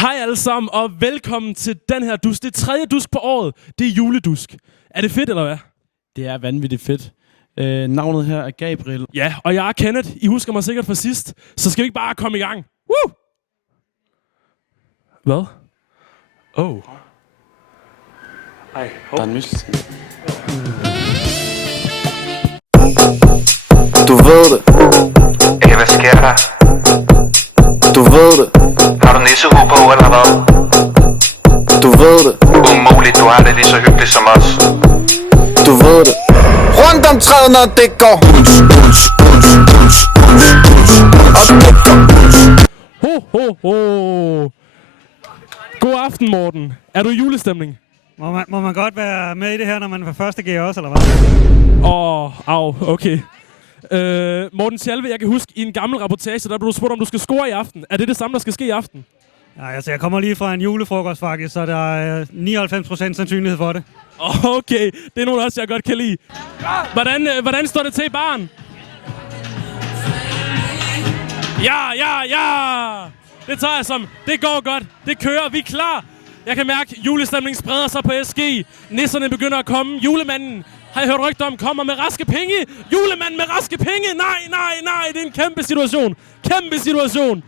Hej alle sammen, og velkommen til den her dusk. Det er tredje dusk på året. Det er juledusk. Er det fedt, eller hvad? Det er vanvittigt fedt. Navnet her er Gabriel. Ja, og jeg er Kenneth. I husker mig sikkert fra sidst. Så skal vi ikke bare komme i gang? Woo! Hvad? Oh. Ej, der er en mistelten. Du ved det. Hey, hvad sker der? Du ved det. Har du nissehue på, eller hvad? Du ved det. Umuligt, du har det lige så hyggeligt som os. Du ved det. Rundt om træet, når det går. Ho, ho, ho. God aften, Morten. Er du i julestemning? Må man godt være med i det her, når man er fra 1. G også, eller hvad? Okay. Morten Tjalve, jeg kan huske i en gammel rapportage, der blev du spurgt, om du skal score i aften. Er det det samme, der skal ske i aften? Nej, altså jeg kommer lige fra en julefrokost faktisk, så der er 99% sandsynlighed for det. Okay, det er nogen også, jeg godt kan lide. Hvordan står det til i baren? Ja! Det tager jeg som. Det går godt. Det kører. Vi er klar. Jeg kan mærke, at julestemningen spreder sig på SG. Nisserne begynder at komme. Julemanden, har jeg hørt rygter om, kommer med raske penge. Julemanden med raske penge. Nej. Det er en kæmpe situation.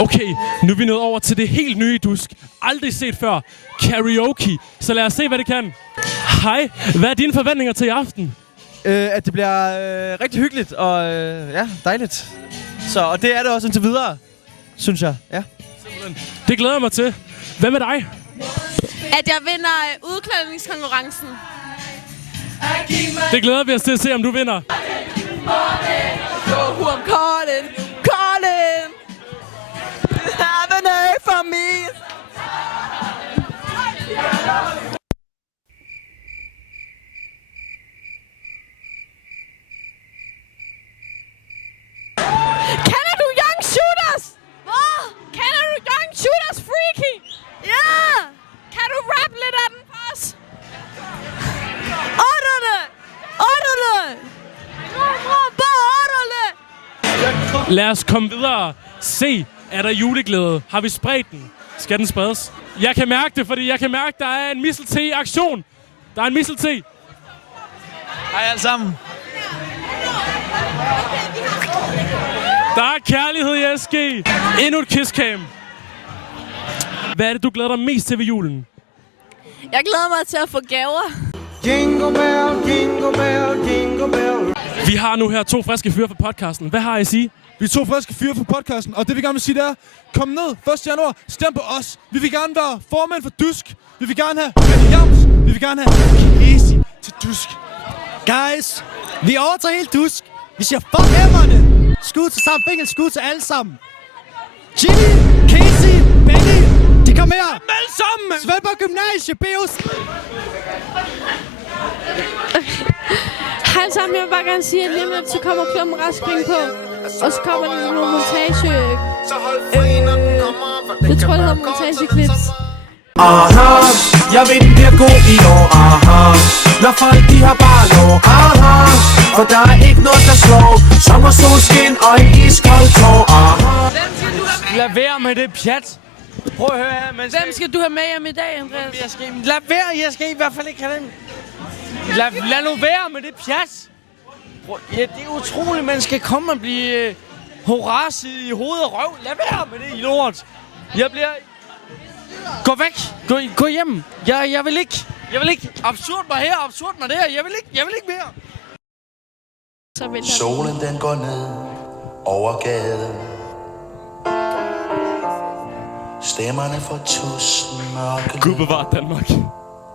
Okay, nu er vi nået over til det helt nye dusk. Aldrig set før. Karaoke. Så lad os se, hvad det kan. Hej, hvad er dine forventninger til i aften? At det bliver rigtig hyggeligt og dejligt. Og det er det også indtil videre, synes jeg. Ja. Det glæder jeg mig til. Hvad med dig? At jeg vinder udklædningskonkurrencen. Det glæder vi os til at se, om du vinder. Colin! Have an A for me! Kender du Young Shooters? Hvad? Kender du Young Shooters, Freaky? Ja! Kan du rappe lidt af den for os? Orderne! Lad os komme videre. Se, er der juleglæde? Har vi spredt den? Skal den spredes? Jeg kan mærke det, fordi jeg kan mærke, der er en mistelten i aktion. Der er en mistelten. Hej alle sammen. Der er kærlighed i SG. Endnu et kisscam. Hvad er det, du glæder dig mest til ved julen? Jeg glæder mig til at få gaver. Jingle bell, jingle bell, jingle bell. Vi har nu her 2 friske fyre for podcasten. Hvad har I at sige? Vi er 2 friske fyre på podcasten, og det vi gerne vil sige, det er, kom ned 1. januar, stem på os. Vi vil gerne være formand for Dusk. Vi vil gerne have Benny Jams. Vi vil gerne have Casey til Dusk. Guys, vi overtager helt Dusk. Vi siger fuck emmerne. Skud til Samfingel, skud til alle sammen. Jimmy, Casey, Benny, de kommer her. Alle sammen! Svendborg Gymnasie, Beos. Hej sammen, jeg vil bare gerne sige, at lige om lidt, så kommer Klummen Raskring på. Og så kommer der nogle montage... jeg tror, det hedder montageklips. Aha, jeg ved, den bliver god i år. Aha, når folk de har bare lov. Aha, for der er ikke noget, der slår. Sommer, solskin og en iskold tår. Aha. Lad være med det pjat. Prøv at høre her, men... Hvem skal du have med hjem i dag, Andreas? Lad være, jeg skal i hvert fald ikke have den. Lad nu være med det pjat. Ja, det er utroligt, man skal komme og blive horacet i hoved og røv. Lad være med det, I lort. Jeg bliver... Gå væk. Gå hjem. Jeg vil ikke. Absurd mig her, absurd mig der. Jeg vil ikke mere. Solen den går ned over gaden. Stemmerne for tusind mørke. Gud bevar Danmark.